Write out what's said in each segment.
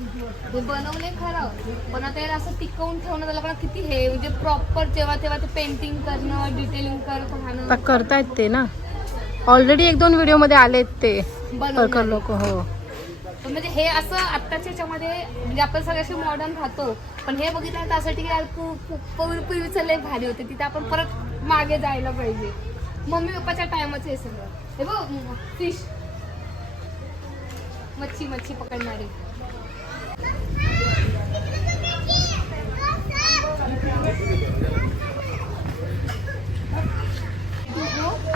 हे बनवले खरं पण आता याला असं टिकवून ठेवणं त्याला पण किती हे म्हणजे प्रॉपर जेव्हा तेव्हा ते पेंटिंग करणं डिटेलिंग करत आता राहणं करतायत ते ना. ऑलरेडी एक दोन व्हिडिओमध्ये आलेत ते. बनवणं लोक हो. पण म्हणजे हे असं आत्ताच्या याच्यामध्ये म्हणजे आपण सगळ्याशी मॉडर्न राहतो. पण हे बघितलं त्यासाठी की यार पू- पू- पूर्वी- पूर्वीचं लय भारी होते. तिथे आपण परत मागे जायला पाहिजे. मम्मी पप्पाच्या टायमाचं हे सगळं. हे बघ फिश मच्छी मच्छी पकडणारी.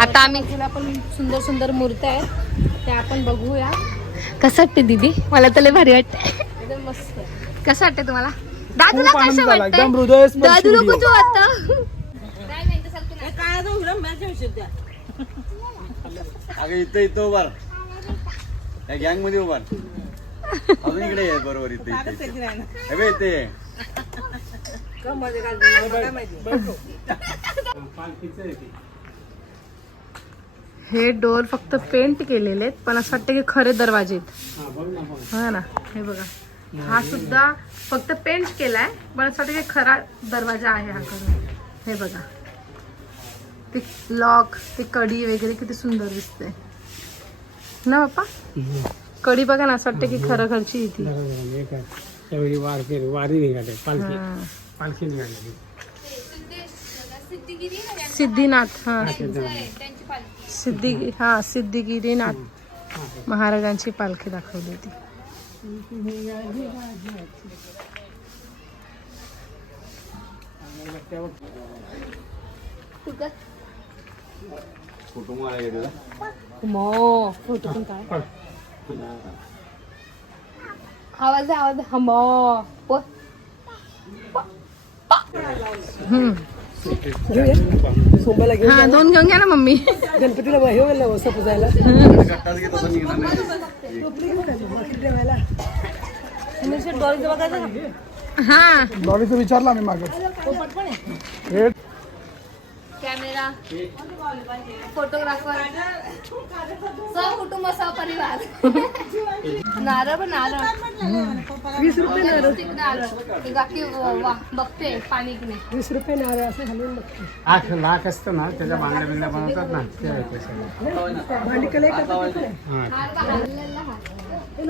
आता आम्ही तुला पण सुंदर सुंदर मूर्त्या आहेत. त्या आपण बघूया. कसं वाटते दीदी? मला तर लय भारी वाटते एकदम मस्त. कसं वाटते तुम्हाला? दादूला खूप आनंद कसं झाला, वाटतंय? एकदम. कसं वाटतं. अगं इथं इथं उभार. त्या गँगमध्ये उभार. अजून इकडे बरोबर इथे इथे इथे. हे इथे. हे डोर फक्त पेंट केलेले आहेत पण असं वाटतं की खरे दरवाजे आहेत. हा ना हे बघा. हा सुद्धा फक्त पेंट केलाय पण असं वाटतं की खरा दरवाजा आहे हा खरं. हे बघा. ते लॉक ते कडी वगैरे किती सुंदर दिसते. ना बाप्पा? कडी बघा ना असं वाटतं की खरं खरची ती त्यावेळी वार केली वारी निघाले पालखी हा. निघाली सिद्धीनाथ हा. आहे, त्यांची पालखी सिद्धी हा सिद्धिगिरीनाथ महाराजांची पालखी दाखवली होती. आवाज आवाज. हमो प- हम्म. सोंबायला घेऊन हा दोन घेऊन घ्या ना मम्मी. गणपतीला हे गेलं वसा पुजायला. हा. डॉलीचं विचारलं आम्ही मागे. हे कॅमेरा. फोटोग्राफर. सहकुटुंब सहपरिवार. नारळ नारळ वीस रुपये नारळ. बाकी बघते पाणी की नाही वीस रुपये नारळ असं घालून बघते. आठ लाख असतं ना त्याच्या बांगड्या बिंगड्या बनवतात ना. हा. हे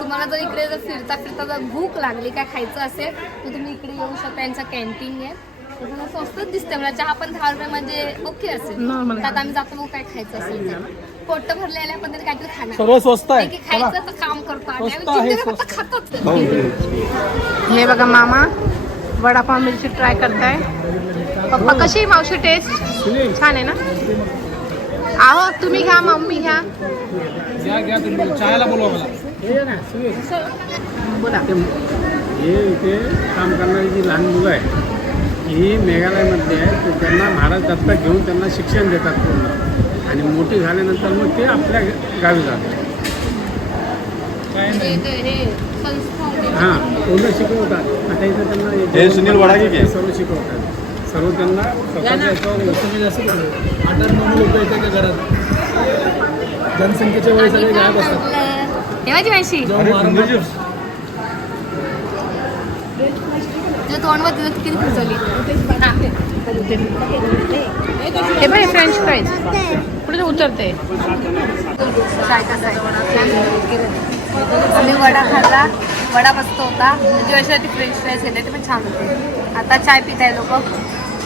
तुम्हाला जर इकडे जर फिरता फिरता जर भूक लागली काय खायचं असेल तर तुम्ही इकडे येऊ शकता. यांचं कॅन्टीन आहे. तुम्हाला स्वस्तच दिसते मला चहा पण दहा रुपये म्हणजे ओके असेल. Normal. त्यात आम्ही जातो मग काय खायचं असेल तर. पोट भरलेले आपण तरी काहीतरी खाणार. सगळं स्वस्त नाही आहे की खायचं तर काम करतो. आणि स्वस्त आम्ही आहे, जिंदगी फक्त खातोच. हे बघा मामा वडापाव मिरची ट्राय करताय. पप्पा कशी आहे मावशी टेस्ट छान आहे ना? आहो तुम्ही घ्या मम्मी घ्या. घ्या घ्या तुम्ही. चहाला बोलवा मला. हे आहे ना, सुरेश. बोला. हे इथे काम करणारी जी लहान मुलं आहे ही मेघालयमध्ये आहे तर त्यांना महाराज दत्तक घेऊन त्यांना शिक्षण देतात पूर्ण. आणि मोठी झाल्यानंतर मग ते आपल्या गावी जातात. हे हे. हां पूर्ण शिकवतात. आता इथं त्यांना हे सुनील वडाके घे. सर्व शिकवतात. सर्व त्यांना आठ आठ नऊ लोक येते का घरात? जनसंख्येच्या वेळी सगळे गायब असतात हे माझी माहिती अरे सुंदर चिप्स. तुझ्या तोंडवर तुझं किती खुजवली हे. पण फ्रेंच फ्राईज पुढे उतरते आम्ही वडा खाल्ला. वडा मस्त होता. जेव्हासाठी फ्रेंच फ्राईज घेतले ते पण छान होते. आता चाय पित आहे लोक.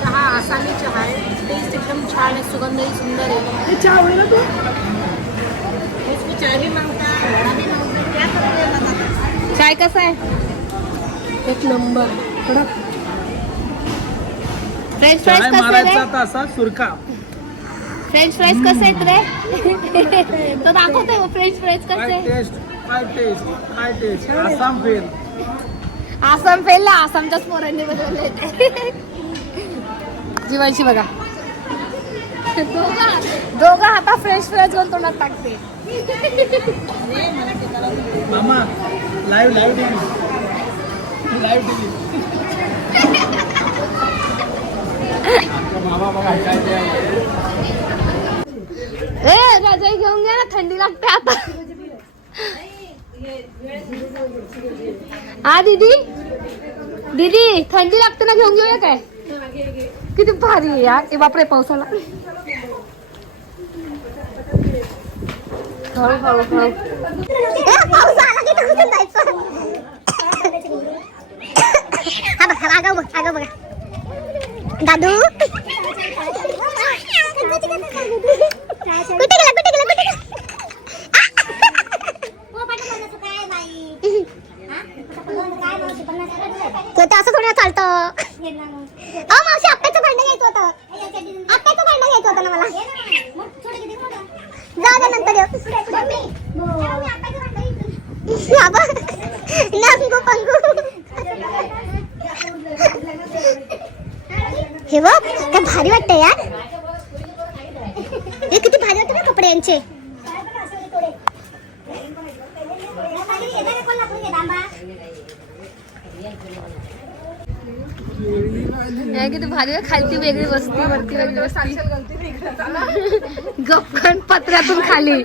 चहा आसामी चहा आहे. टेस्ट एकदम छान आहे सुगंधही सुंदर आहे. चहा आवडेल तू? चाय कसा आहे? एक नंबर. फ्रेंच फ्राईज मारायचा सुरका फ्रेंच फ्राईज कसं आहेत रे? तो दाखवतोय फ्रेंच फ्राईज कसं काय आहे टेस्ट काय टेस्ट काय टेस्ट आसाम फेल आसाम फेलला आसामच्याच पोरांनी बनवले ते जीवाची बघा. दोघं. दोघं हाता फ्रेंच फ्राईज घेऊन तोंडात टाकते मामा live live TV live TV मामा बघा काय ते आहे. ए रजाई घेऊन घ्या ना थंडी लागते आता हा दीदी दीदी थंडी लागते ना घेऊन घेऊया काय किती भारी आहे यार ए बापरे पावसाला खाऊ खाऊ खाऊ पाऊस आला की कुठे जायचं हा बघा आगाव बघ आगाव बघा दादू कुठे गेला कुठे गेला कुठे गेला तो असं थोडं चालतं अहो मावशी आप्याचं भांडं घ्यायचं होतं आप्याचं भांडं घ्यायचं होतं ना मला जाऊ दे नंतर येऊ बाबा नांगू पंगू हे बघ काय भारी वाटतं यार हे किती भारी वाटतं ना कपडे यांचे. हे किती भारी खालती वेगळी वस्ती वरती वेगळी वस्ती. गपकन पत्र्यातून खाली.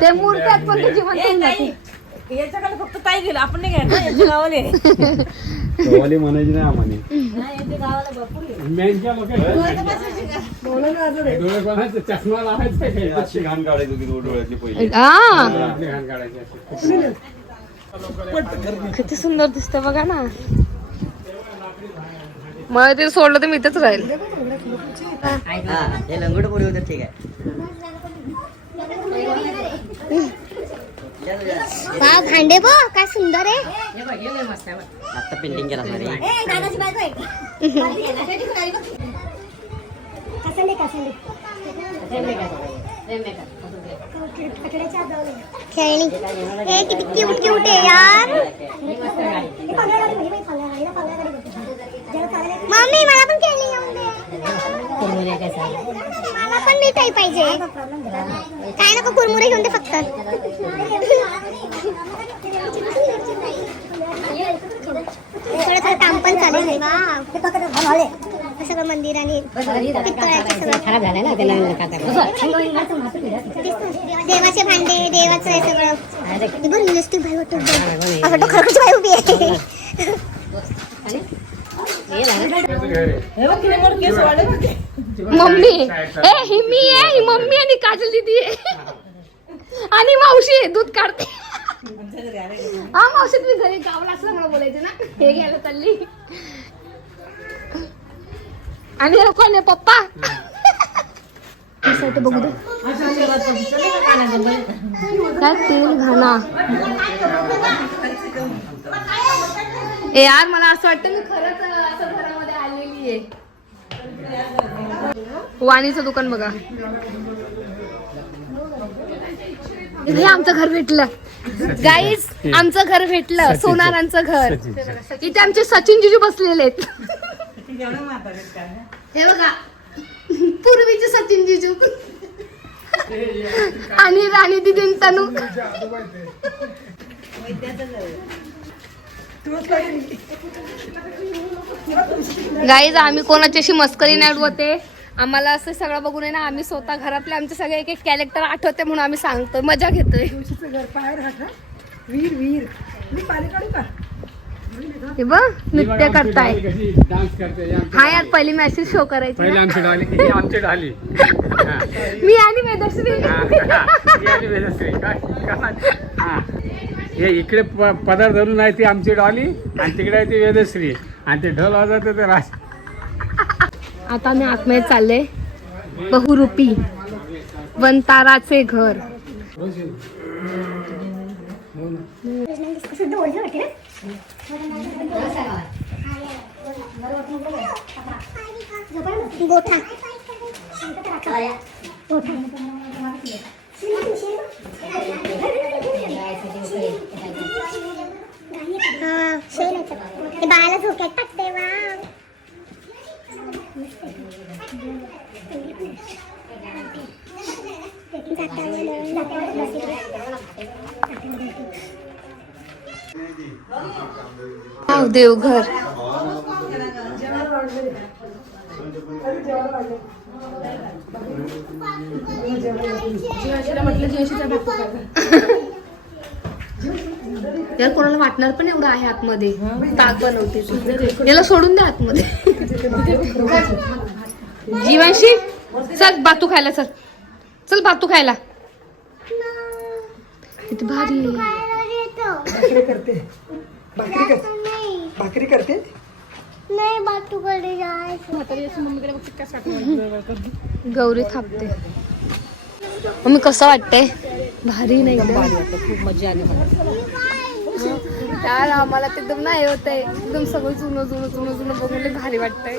ते मूर्त्यात पण त्याची म्हणतात जाते. याच्याकडे फक्त ताई गेलं आपण नाही गावाले गव्हाली म्हणायची नाही आम्हाला. चष्मा लावायचा? अशी घाण काढायची होती पहिली. हा घाण काढायची. किती सुंदर दिसतं बघा ना. मला ते सोडलं तर मी इथेच राहील. हा हे लंगोट पोळी होतं ठीक आहे. वा भांडे बघ काय सुंदर आहे. आता पेंटिंग केला सॉरी खेळणी. हे किती क्यूट क्यूट आहे यार. मम्मी मला पण खेळणी घेऊन दे मला पण मिठाई पाहिजे. काय नको कुरमुरे घेऊन दे फक्त. थोडं थोडं काम पण चालू आहे. वाव. हे सगळं मंदिर आणि पितळाचे सगळं. देवाचे भांडे देवाचं हे सगळं. हे बघ रिअलिस्टिक भाई वाटतो वाटतं खरोखरची बाई उभी आहे. हे. बघ केस वाढले बघ. ते. मम्मी ए ही मी आहे ही मम्मी आणि काजल दीदी आहे. आणि मावशी आहे, दूध काढते. हा मावशी तुम्ही घरी गावाला असं सगळं बोलायचं ना? हे घ्यायला चालली. आणि हे कोण आहे पप्पा? साठी बघू दे. काय तेल घाना ए यार मला असं वाटतं मी खरंच असं घरामध्ये आलेली आहे. वाणीचं दुकान बघा. इथे आमचं घर भेटलं. गाईज आमचं घर भेटलं. सोनारांचं घर. इथे आमचे सचिन जिजू बसलेले आहेत. हे बघा. पूर्वीचे सचिन जिजू. आणि राणी दिदी तनू. गाईज आम्ही कोणाची अशी मस्करी नाही उडवते आम्हाला असं सगळं बघून आहे ना आम्ही स्वतः घरातले आमचे सगळे एक एक कॅरेक्टर आठवते म्हणून आम्ही सांगतोय मजा घेतोय हे बघ ही बघा नृत्य करताय ही हा यार पहिली मॅसेज शो करायची पहिले ना. आमची डॉली ही आमची डॉली हा. मी आणि वेदश्री हा, हा. ही आली वेदश्री. काय? काय? हा. हे इकडे प- पदर धरून आहे ती आमची डॉली आणि तिकडे आहे ती वेदश्री आणि ते ढोल वाजवते ते राज आता मी आतमध्ये चालले. बहुरूपी. वंताराचे घर. शुद्ध गोठा गोठा हा, शेण आहे त्याच्यात. ते बाळाला झोक्यात टाकते वा वाव, देवघर. यार कोणाला वाटणार पण एवढं आहे आतमध्ये. ताक बनवते. याला सोडून द्या आतमध्ये. जीवांशी चल बातू खायला चल. चल बातू खायला. किती भारी. करते. भाकरी करते? नाही बाटूकडे जायचं. गौरी थापते. मम्मी कसं वाटतंय? भारी नाही का? खूप मजा आली मला. आम्हाला ते एकदम नाही होत आहे. एकदम सगळं जुनं जुनं जुनं जुनं बघून भारी वाटतंय.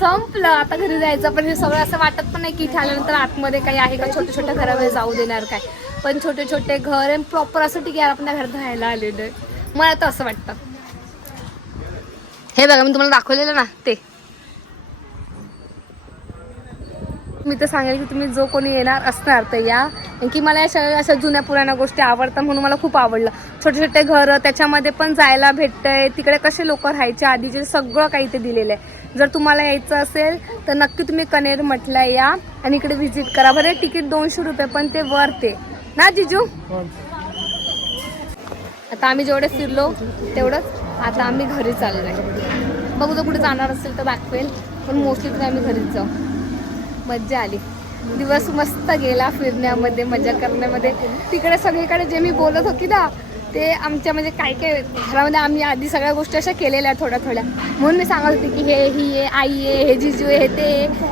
संपलं. आता घरी जायचं पण हे सगळं असं वाटत पण नाही की इथे आल्यानंतर आतमध्ये काही आहे का? छोट्या छोट्या घरामध्ये जाऊ देणार काय? पण छोटे छोटे घर प्रॉपर असं ठीक आहे यार आपण त्या घरात राहायला आलेलं आहे. मला तर असं वाटतं. हे बघा मी तुम्हाला दाखवलेलं ना ते. मी तर सांगेल की तुम्ही जो कोणी येणार असणार तर या. कारण की मला या सगळ्या अशा जुन्या पुराण्या गोष्टी आवडतात म्हणून मला खूप आवडलं. छोटे छोटे घरं त्याच्यामध्ये पण जायला भेटतंय. तिकडे कसे लोक राहायचे आधीचे सगळं काही ते दिलेलं आहे. जर तुम्हाला यायचं असेल तर नक्की तुम्ही कनेर म्हटलं या आणि इकडे व्हिजिट करा. बरं तिकीट दोनशे रुपये पण ते वर ते. ना जिजू? आता आम्ही जेवढे फिरलो तेवढंच. आता आम्ही घरी चाललोय. बघू जर कुठे जाणार असेल तर दाखवेल. पण मोस्टली तर आम्ही घरीच जाऊ. मज्जा आली. दिवस मस्त गेला फिरण्यामध्ये मजा करण्यामध्ये. तिकडे सगळीकडे जे मी बोलत होती ना ते आमच्या म्हणजे काय काय घरामध्ये आम्ही आधी सगळ्या गोष्टी अशा केलेल्या थोड्या थोड्या. म्हणून मी सांगत होती की हे ही आहे आई आहे हे जिजू आहे हे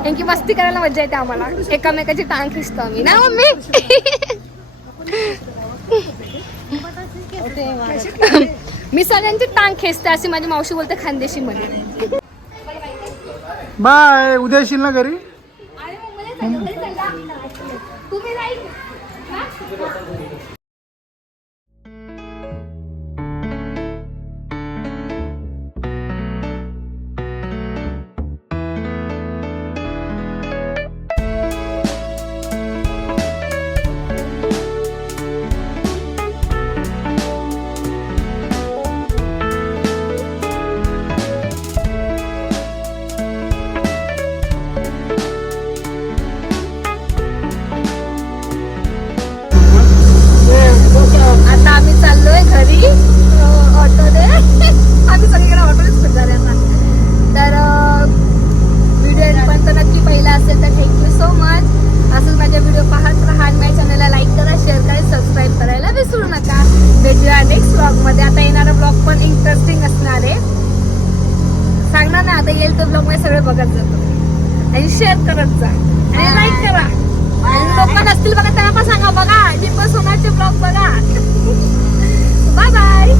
ते की मस्ती करायला मजा येते आम्हाला. एकामेकाची टांग खिचतो आम्ही. ना मम्मी? मी सगळ्यांची टांग खेचते अशी माझी मावशी बोलते खानदेशी मध्ये बाय उद्या येशील ना घरी? तुम्ही सगळीकडे हॉटेलच फिरणार यांना तर व्हिडिओ पण तर नक्की पहिला असेल तर थँक्यू सो मच असंच माझ्या व्हिडिओ पाहत राहा आणि माझ्या चॅनलला लाईक करा शेअर करा सबस्क्राईब करायला विसरू नका. भेटूया नेक्स्ट ब्लॉगमध्ये आता येणारा ब्लॉग पण इंटरेस्टिंग असणार आहे. सांगणार ना आता येईल तर मी सगळं बघत जातो आणि शेअर करत जा. आणि लाईक करा. आणि लोक पण असतील बघा त्यांना पण सांगा बघा मी पण सोनाचे ब्लॉग बघा. Bye bye